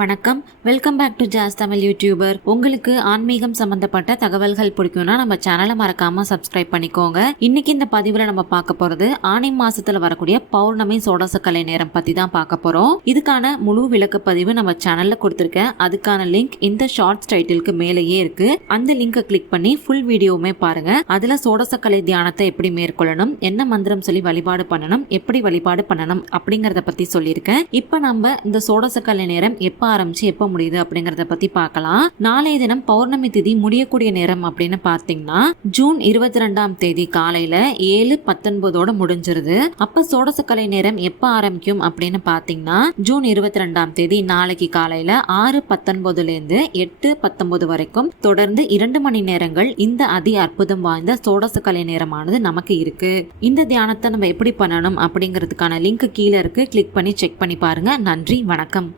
வணக்கம், welcome back to Jazz Tamil YouTuber. உங்களுக்கு ஆன்மீகம் சம்பந்தப்பட்ட தகவல்கள் பிடிக்கும்னா நம்ம சேனலை மறக்காம சப்ஸ்கிரைப் பண்ணிக்கோங்க. இன்னைக்கு இந்த பதிவுல நம்ம பார்க்க போறது ஆனி மாசத்துல வரக்கூடிய பௌர்ணமி சோடசக்கலை நேரம் பத்தி தான் பார்க்க போறோம். இதுக்கான முழு விளக்க பதிவு நம்ம சேனல்ல கொடுத்திருக்கேன். அதுக்கான லிங்க் இந்த ஷார்ட்ஸ் டைட்டிலுக்கு மேலேயே இருக்கு. அந்த லிங்கை கிளிக் பண்ணி ஃபுல் வீடியோவுமே பாருங்க. அதுல சோடசக்கலை தியானத்தை எப்படி மேற்கொள்ளணும், என்ன மந்திரம் சொல்லி வழிபாடு பண்ணணும், எப்படி வழிபாடு பண்ணணும் அப்படிங்கறத பத்தி சொல்லியிருக்கேன். இப்ப நம்ம இந்த சோடசக்கலை நேரம் ஆரம்பிச்சு எப்ப முடியுது அப்படிங்கறத பத்தி பார்க்கலாம். நாளைய தினம் பௌர்ணமி திதி முடியக்கூடிய நேரம் அப்படின்னு பார்த்தீங்கன்னா ஜூன் 22ஆம் தேதி காலையில 7:19 முடிஞ்சிருது. அப்ப சோடசக்கலை நேரம் எப்ப ஆரம்பிக்கும் அப்படின்னு பார்த்தீங்கன்னா ஜூன் 22ஆம் தேதி நாளைக்கு காலையில 6:19 இருந்து 8:19 வரைக்கும் தொடர்ந்து 2 மணி நேரங்கள் இந்த அதி அற்புதம் வாய்ந்த சோடசக்கலை நேரமானது நமக்கு இருக்கு. இந்த தியானத்தை நம்ம எப்படி பண்ணணும் அப்படிங்கிறதுக்கான லிங்க் கீழே இருக்கு. கிளிக் பண்ணி செக் பண்ணி பாருங்க. நன்றி, வணக்கம்.